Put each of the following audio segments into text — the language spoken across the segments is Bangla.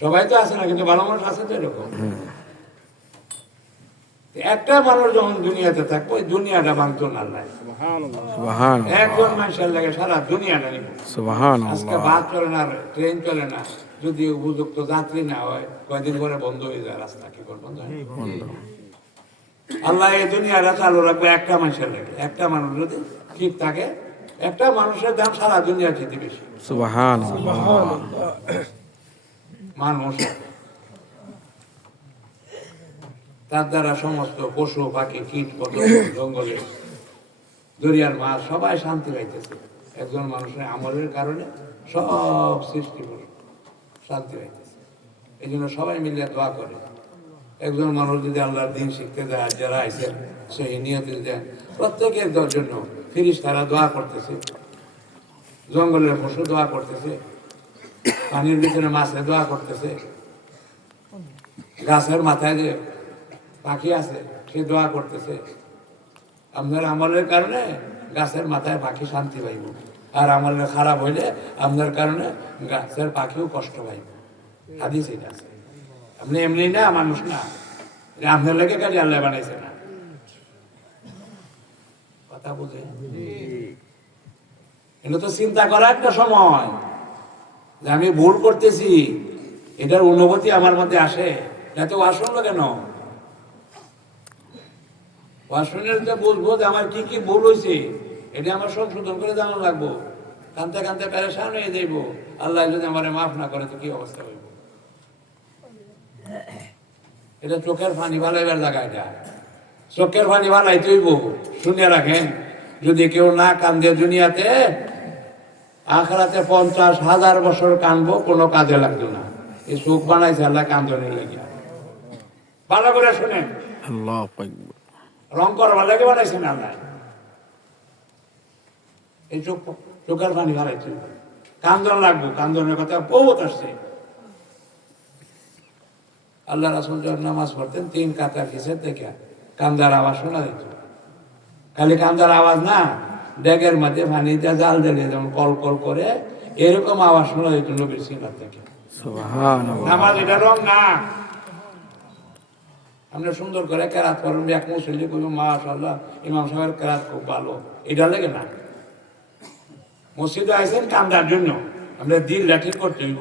সবাই তো আছে না কিন্তু ভালো মানুষ আছে তো এরকম। একটা মানুষ যখন দুনিয়াতে থাকবে ওই দুনিয়াটা ভাঙতো না সুবহান একজন মানুষের লাগে সারা দুনিয়াটা নিব। আজকে বাস চলে না ট্রেন চলে না যদি উপযুক্ত যাত্রী না হয় কয়দিন পরে বন্ধ হয়ে যায় রাস্তা কি করে বন্ধ আল্লাহ এই দুনিয়াটা চালু রাখবে একটা মানুষের লাগে। একটা মানুষ যদি ঠিক থাকে একটা মানুষের দাম সারা দুনিয়া যেতে বেশি। সুবহান মানুষ তার দ্বারা সমস্ত পশু, পাখি, কীট পতঙ্গ, জঙ্গলে, দরিয়ার মাছ, সবাই শান্তি পাইতেছে। একজন মানুষের আমলের কারণে সব সৃষ্টি শান্তি পাইতেছে। এই জন্য সবাই মিলে দোয়া করে। একজন মানুষ যদি আল্লাহর দিন শিখতে যায় যারা আইসেন সেই নিয়তে দেন প্রত্যেকের জন্য ফিরিস তারা দোয়া করতেছে, জঙ্গলের পশু দোয়া করতেছে পানির ভিতরে মাছে দোয়া করতেছে। গাছের মাথায় যে পাখি আছে সে দোয়া করতেছে। আপনার আমলের কারণে গাছের মাথায় পাখি শান্তি পাইব। আর আমলের খারাপ হইলে আপনার কারণে গাছের পাখিও কষ্ট পাইব। হাদিস এটা আছে। আপনি এমনি না মানুষ না। আপনার লেগে কাজে আল্লাহ বানাইছে না। কথা বুঝে এটা তো চিন্তা করার একটা সময়। আমি ভুল করতেছি, এটার অনুভূতি আমার মধ্যে আসে। এত আসল কেন? যে বুঝব যে আমার কি কি ভুল হয়েছে এটা আমার সংশোধন করে জানা লাগবো। কানতে কানতে প্যারেশান হয়ে যাইব। আল্লাহ যদি আমার মাফ না করে, তো কি অবস্থা হইব? এটা চোখের ফানি ভালাইবার জায়গা এটা। চোখের ফানি ভালাই তৈব শুনিয়ে রাখেন। যদি কেউ না কান্দে দুনিয়াতে আখরাতে পঞ্চাশ হাজার বছর কানবো কোনো কাজে লাগতো না। এই সুখ বানাইছে আল্লাহ কান্দনের লেগে ভালো করে শুনেন। আল্লাহু রং করবার লাগে বানাইছেন আল্লাহ। এই চোখ চোখের পানি বানাইছে কান্দন লাগবো কান্দনের কথা বহুত আসছে। আল্লাহ রাসুল যখন নামাজ পড়তেন তিন কাতার কিসের থেকে কান্দার আওয়াজ শোনা যেত খালি কান্দার আওয়াজ না। ডেগের মধ্যে পানিতে জাল দিলে যেমন কল কল করে এরকম আওয়াজ শোনা যেত নবীর সিনার থেকে। নামাজ এটা রং না। আমরা সুন্দর করে কেরাত করেন এক মুসল্লি কবি মাশাল্লাহ ইমাম সাহেবের কেরাত খুব ভালো। এটা লাগে না। মসজিদে আইসেন কান্দার জন্য। আমরা দিল লাঠি করতে হইব।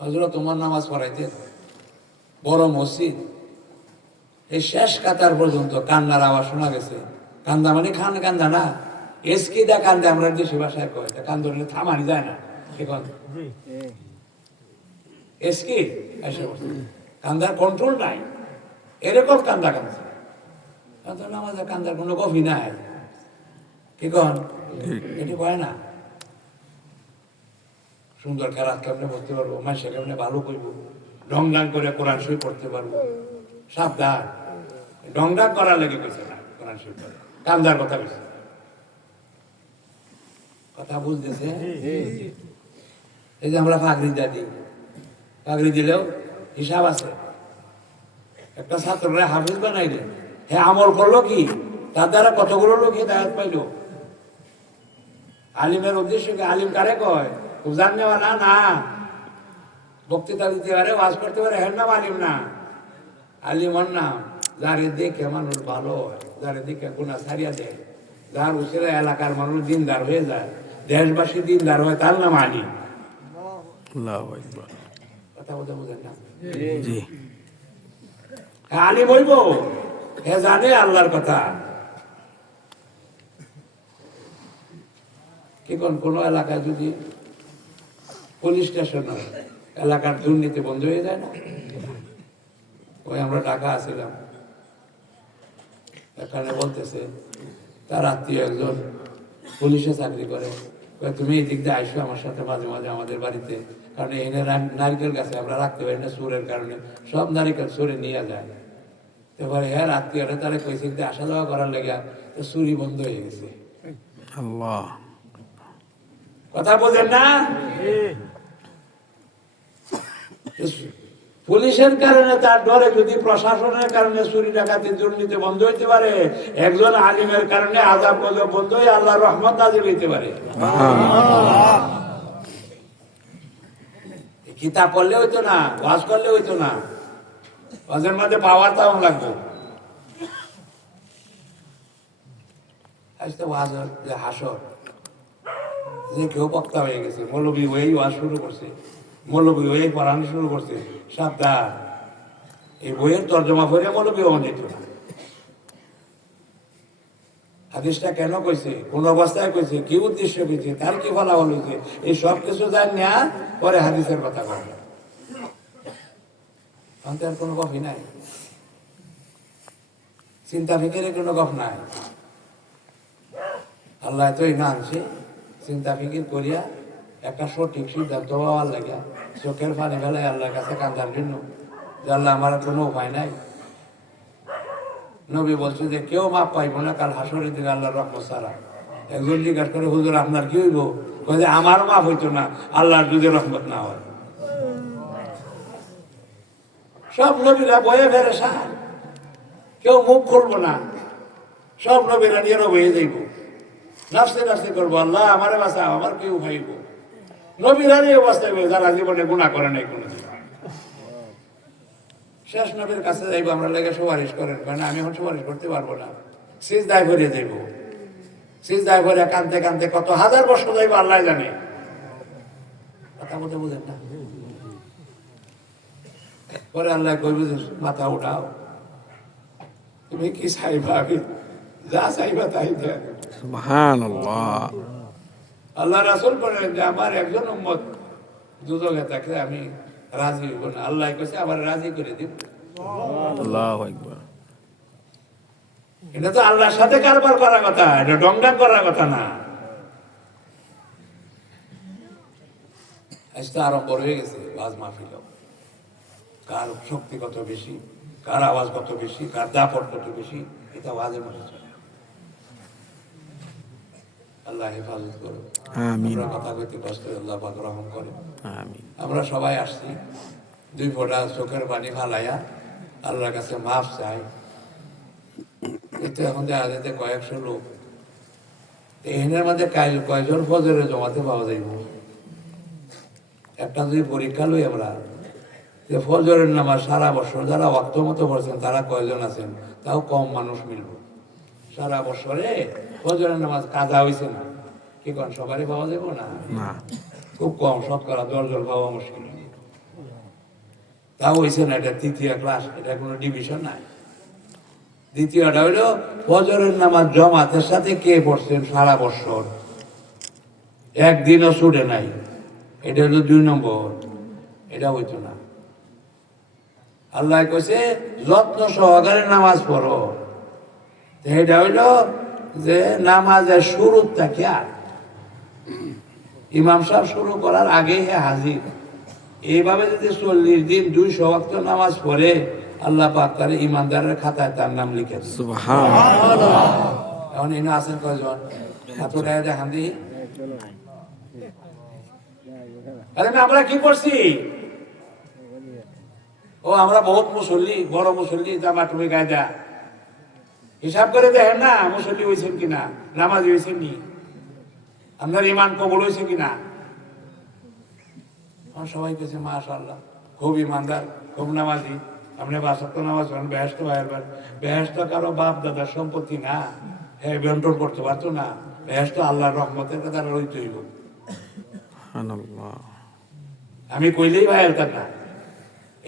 হজরত তোমার নামাজ পড়াইতে বড় মসজিদ। এই শেষ কাতার পর্যন্ত কান্নার আওয়াজ শোনা গেছে। কান্দা মানে খান কান্দা না। এসকি দা কান্দে আমরা দেশি ভাষায় কয় তা কান্দনে থামানি যায় না। এখন এসকি? কান্দার কন্ট্রোল নাই। এরকম কান্দা কান্দছে কান্দা আমাদের কান্দার কোনো কফি নাই। কি কন? এটি কয় না? সুন্দর খেলা কেমনে পড়তে পারব? মাসে কেমনে ভালো করব ঢং করে কোরআন শরীফ পড়তে পারব? সাবধান। ঢং ডাং করার লেগে কইছে না কোরআন শরীফ কান্দার কথা কইছে। কথা বুঝতেছে এই যে আমরা ফাগরি দাদি পাগড়ি দিলেও হিসাব আছে। একটা ছাত্ররা হাফিজ বানাইলে। হে আমল করল কি? তার দ্বারা কতগুলো লোক হিদায়ত পাইল? আলিমের উদ্দেশ্য কি? আলিম কারে কয়? খুব জাননেওয়া না না। বক্তৃতা দিতে পারে ওয়াজ করতে পারে হের নাম আলিম না। আলিম ওর নাম। যারে দেখে মানুষ ভালো হয় যারে দেখে গুণা ছাড়িয়া দেয়। যার উচিত এলাকার মানুষ দিনদার হয়ে যায়। দেশবাসী দিনদার হয় তার নাম আকবার। কথা বলতে বুঝেন না? জি। আলী বইব? হে জানে আল্লাহর কথা। কি কোন কোন এলাকায় যদি পুলিশ স্টেশন এলাকার দুর্নীতি বন্ধ হয়ে যায় না? ওই আমরা ঢাকা আসছিলাম এখানে বলতেছে তার আত্মীয় একজন পুলিশে চাকরি করে। তুমি এই দিক দিয়ে আইসো আমার সাথে মাঝে মাঝে আমাদের বাড়িতে। কারণ এখানে নারিকেল গাছে আমরা রাখতে পারি না সুরের কারণে। সব নারিকেল সুরে নিয়ে যায়। এবারে হ্যাঁ আত্মীয়রা তারা কইছে যে আসা যাওয়া করার লেগে তো চুরি বন্ধ হয়ে গেছে। আল্লাহ। কথা বোঝেন না? পুলিশের কারণে তার ডরে যদি প্রশাসনের কারণে চুরি ডাকাতি দুর্নীতি বন্ধ হইতে পারে, একজন আলিমের কারণে আজাব গজব বন্ধ হয়ে আল্লাহর রহমত নাজিল হইতে পারে। কিতাব পড়লে হইতো না, ওয়াজ করলে হইতো না। ওয়াজের মধ্যে পাওয়ার তেমন লাগবে আজকে ওয়াজ হাসর। যে কেউ বক্তা হয়ে গেছে, মৌলবী ওই ওয়াজ শুরু করছে। মৌলবী ওই পড়ানো শুরু করছে। সাবধান। এই বইয়ের তর্জমা করে মৌলবী হওয়া যেত হাদিসটা কেন কইছে? কোন অবস্থায় কইছে? কি উদ্দেশ্য কইছে? তার কি ফলাফল হয়েছে এই সব কিছু জান না পরে হাদিসের কথা অন্তে আর কোনো কফি নাই। চিন্তা ফিকিরে কোনো গপ নাই। আল্লাহ তো না আনছে। চিন্তা ফিকির করিয়া একটা সঠিক সিদ্ধান্ত হওয়ার লাগে, চোখের পানি ফেলে আল্লাহর কাছে কান্দার জন্য। যে আল্লাহ আমার কোনো উপায় নাই। নবী বলছে যে, কেউ মাপ পাইব না, কাল হাসরের দিকে আল্লাহর রহমত সারা একজন জিজ্ঞাসা করে, হুজুর, আপনার কি হইব? যে, আমার মাপ হইতো না, আল্লাহর যদি রহমত না হয়। সব নবীরা বয়ে ফেরে সার কেউ মুখ খুলবো না। সব নবীরা নিয়ে বয়ে যাইব। নাচতে নাচতে করব, আল্লাহ, আমারে বাসা আমার কেউ খাইব নবীরা এই অবস্থায় যারা জীবনে গুণা করে নাই কোনো শেষ নবীর কাছে যাইবো, আমরা লেগে সুপারিশ করেন কারণ আমি এখন সুপারিশ করতে পারব না। সিজ দায় ভরিয়ে যাইব। সিজ দায় ভরে কানতে কানতে কত হাজার বছর যাইবো, আল্লাহ জানে। কথা বলতে বুঝেন না? পরে আল্লাহ কইবে মাথা উঠাও। তুমি কি চাইবা? যা চাইবা তাই দেন সুবহানাল্লাহ। আল্লাহ রাসুল বলেন যে আমার একজন উম্মত দুদকে থাকলে আমি রাজি হইব না। আল্লাহ কইছে আবার রাজি করে দিব এটা তো আল্লাহর সাথে কারবার করার কথা এটা ডংডাং করার কথা না। আজ তো আরম্ভ হয়ে গেছে বাজ মাহফিল কার শক্তি কত বেশি কার আওয়াজ কত বেশি কার দাপট কত বেশি এটা বাজে মনে চলে। আল্লাহ হেফাজত করো আমিন। আমরা কথা কইতে কষ্ট আল্লাহ পাক রহম করে আমরা সবাই আসছি। দুই ফোঁটা চোখের পানি ফালাইয়া আল্লাহর কাছে মাফ চাই। কিন্তু এখন দেখা যেতে কয়েকশো লোক। এখানের মধ্যে কাল কয়জন ফজরে জমাতে পাওয়া যাইব? একটা যদি পরীক্ষা লই আমরা যে ফজরের নামাজ সারা বছর যারা অক্ত মতো পড়ছেন তারা কয়জন আছেন? তাও কম মানুষ মিলব। সারা বছরে ফজরের নামাজ কাজা হয়েছে না। কি কোন সবারই পাওয়া যাব না? খুব কম শতকরা দশজন পাওয়া মুশকিল। তাও হয়েছে না এটা তৃতীয় ক্লাস এটা কোনো ডিভিশন নাই। দ্বিতীয়টা হইল ফজরের নামাজ জমাতের সাথে কে পড়ছেন সারা বছর? একদিনও ছুটে নাই। এটা হলো দুই নম্বর। এটা হইতো না। আল্লাহ কইছে যত্ন সহকারে নামাজ পড়ো। এটা হইল যে নামাজের শুরুর থাকে আর? ইমাম সাহেব শুরু করার আগে হে হাজির। এইভাবে যদি চল্লিশ দিন দুইশো ওয়াক্ত নামাজ পড়ে আল্লাহ পাক তার ইমানদারের খাতায় তার নাম লিখে এখন এনে আছেন কয়জন? হাত দেখান দি। আরে আমরা কি করছি ও আমরা বহুত মুসল্লি বড় মুসল্লি জামা গায়ে দেয়া। হিসাব করে দেখেন না মুসল্লি হয়েছেন কিনা নামাজ হয়েছেন নি। আপনার ইমান কবল হয়েছে কিনা? আমার সবাই কেছে মাশাল্লাহ খুব ইমানদার খুব নামাজি। আপনি বাসত্ব নামাজ পড়েন বেহেস্ত ভাইয়ের বার বেহেস্ত কারও বাপ দাদার সম্পত্তি না। হ্যাঁ বন্টন করতে পারতো না। বেহেস্ত আল্লাহর রহমতের কথা রইতে হইব। আমি কইলেই ভাইয়ের কথা।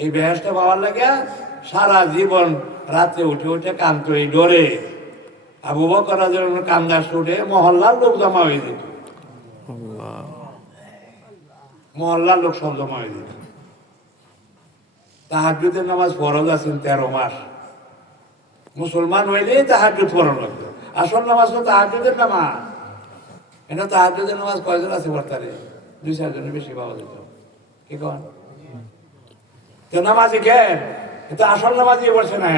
এই বেহেস্ত পাওয়ার লাগে সারা জীবন রাতে উঠে উঠে কান্ত এই ডরে। আবু বকর যেমন কান্দাস উঠে মহল্লার লোক জমা হয়ে যেত। মহল্লার লোক সব জমা হয়ে যেত। তাহাজুদের নামাজ ফরজ আছেন তেরো মাস। মুসলমান হইলেই তাহাজুদ ফরজ লাগতো। আসল নামাজ তো তাহাজুদের নামাজ। এটা তাহাজুদের নামাজ কয়জন আছে বর্তারে? দুই চারজনের বেশি পাওয়া যেত। কি কন? তো নামাজি কেন? এটা আসল নামাজি বলছে না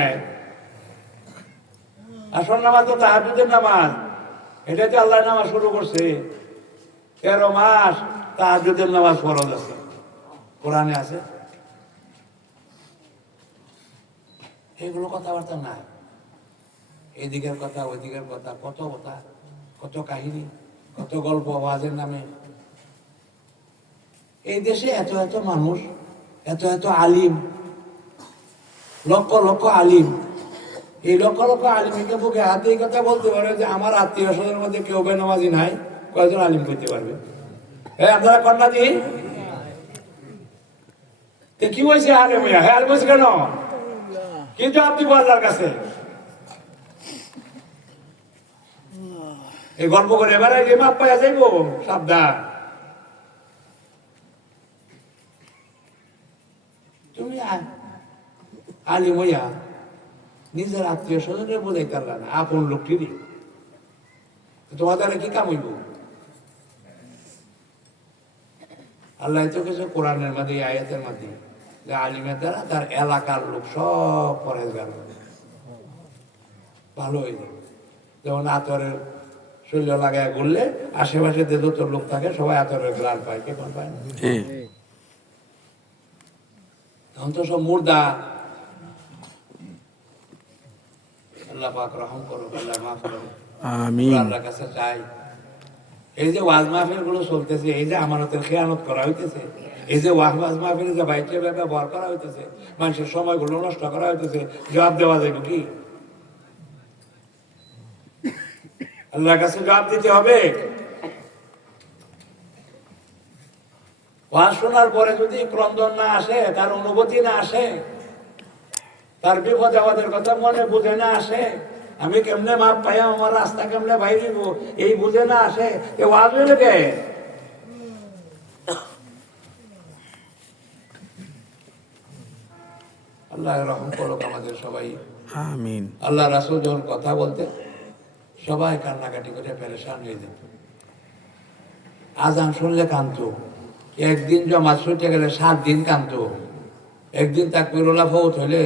আসল নামাজ তো তাহাজুদের নামাজ। এটা তো আল্লাহ নামাজ শুরু করছে। তেরো মাস তাহাজুদের নামাজ ফরজ আছে। কোরআনে আছে। এগুলো কথাবার্তা নাই। এদিকের কথা, ওইদিকের কথা, কত কথা, কত কাহিনী, কত গল্প আওয়াজের নামে। এই দেশে এত এত মানুষ, এত এত আলিম লক্ষ লক্ষ আলিম। এই লক্ষ লক্ষ আলিমকে বুকে হাতে এই কথা বলতে পারে যে আমার আত্মীয় স্বজনের মধ্যে কেউ বেনামাজি নাই, কয়েকজন আলিম করতে পারবে। হ্যাঁ আপনারা কন্যা দি কি বলছে আরে মিয়া? হ্যাঁ আর বলছে কেন? কি জবাব দিব আল্লাহর কাছে? এই গল্প করে এবারে যে মাপ পাইয়া যাইব, সাবধান। তুমি আ- আলিম নিজের আত্মীয় স্বজনের বোঝাই পারলা না আপন লোকটি দিয়ে তোমার দ্বারা কি কাম হইব? আল্লাহ তো কিছু কোরআনের মাঝে এই আয়াতের মাঝে যে আলিমের দ্বারা তার এলাকার লোক সব পরেজগার হবে। ভালো হয়ে যাবে যেমন আতরের শৈল লাগায় ঘুরলে আশেপাশে যে যত লোক থাকে সবাই আতরের গ্রান পায় কে পায় না? তখন তো সব মুর্দা আল্লাহ পাক রহম করো আল্লাহ মাফ করো আমিন। আল্লাহর কাছে চাই এই যে ওয়াজ মাহফিলগুলো চলতেছে এই যে আমানতের খেয়ানত করা হইতেছে এই যে ওয়াজ ওয়াজ মাহফিল যে বাইকে ব্যবহার করা হইতেছে মানুষের সময়গুলো নষ্ট করা হইতেছে জবাব দেওয়া যাইব কি? আল্লাহর কাছে জবাব দিতে হবে। ওয়াজ শোনার পরে যদি ক্রন্দন না আসে তার অনুভূতি না আসে তার বিপদ আমাদের কথা মনে বুঝে না আসে। আমি কেমনে মাপ পাই আমার রাস্তা কেমনে বাইরিব এই বুঝে না আসে এ ওয়াজ হইলে কে? আল্লাহ রহম করুক আমাদের সবাই। আমিন। আল্লাহ রাসুল যখন কথা বলতে সবাই কান্নাকাটি করে পেরেশান হয়ে যেত। আজান শুনলে কান্ত একদিন জমা ছুটে গেলে সাত দিন কান্ত একদিন তাকবিরুল্লাহ ফৌত হলে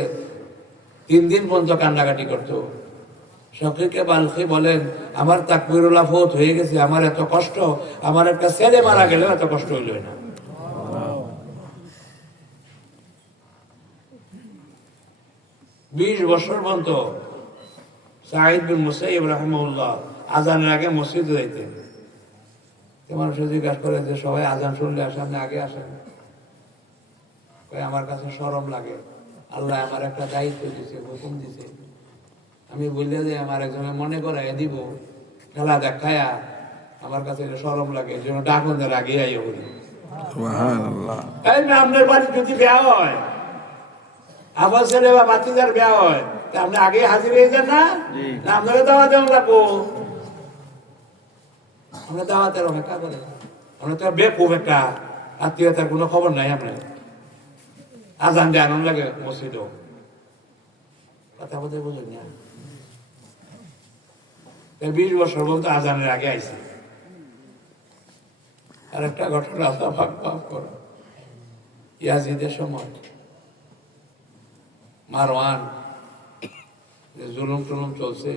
তিন দিন পর্যন্ত কান্নাকাটি করতো। শকিকে বালখি বলেন, আমার তাকবিরুল্লাহ ফৌত হয়ে গেছে, আমার এত কষ্ট, আমার একটা ছেলে মারা গেলে এত কষ্ট হইল না। বিশ বছর পর্যন্ত সাহিদ বিন মুসাইব রহমউল্লাহ আজানের আগে মসজিদে যাইতেন। মানুষে জিজ্ঞাসা করে যে, সবাই আজান শুনলে সামনে আগে আসেন? আমার কাছে সরম লাগে। আল্লাহ আমার একটা দায়িত্ব দিছে হুকুম দিছে আমি বললে যে আমার একজনে মনে করে দিব খেলা দেখায়া আমার কাছে এটা সরম লাগে এই জন্য ডাকুনদের আগে আইও বলি সুবহানাল্লাহ। এই না আপনার বাড়ি যদি বিয়া হয় আমার ছেলে বা বাচ্চাদের বিয়া হয় তা আপনি আগে হাজির হয়ে যান না? আপনাকে দাওয়া দেওয়া লাগবো। আমরা দাওয়াতের অপেক্ষা করে। আমরা তো বেকুব একটা আত্মীয়তার কোনো খবর নাই আপনার। আজান দিয়ে আনন্দ লাগে মসজিদও। কথা বলতে বুঝুন না। বিশ বছর বলতে আজানের আগে আইছে। আর একটা ঘটনা আল্লাহ ভাগ ভাগ করো ইয়াজিদের সময় মারওয়ান যে জুলুম টুলুম চলছে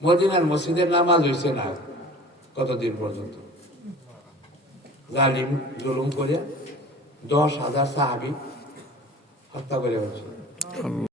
মদিনার মসজিদের নামাজ হয়েছে না কতদিন পর্যন্ত? জালিম জুলুম করে দশ হাজার সাহাবি হত্যা করে হয়েছে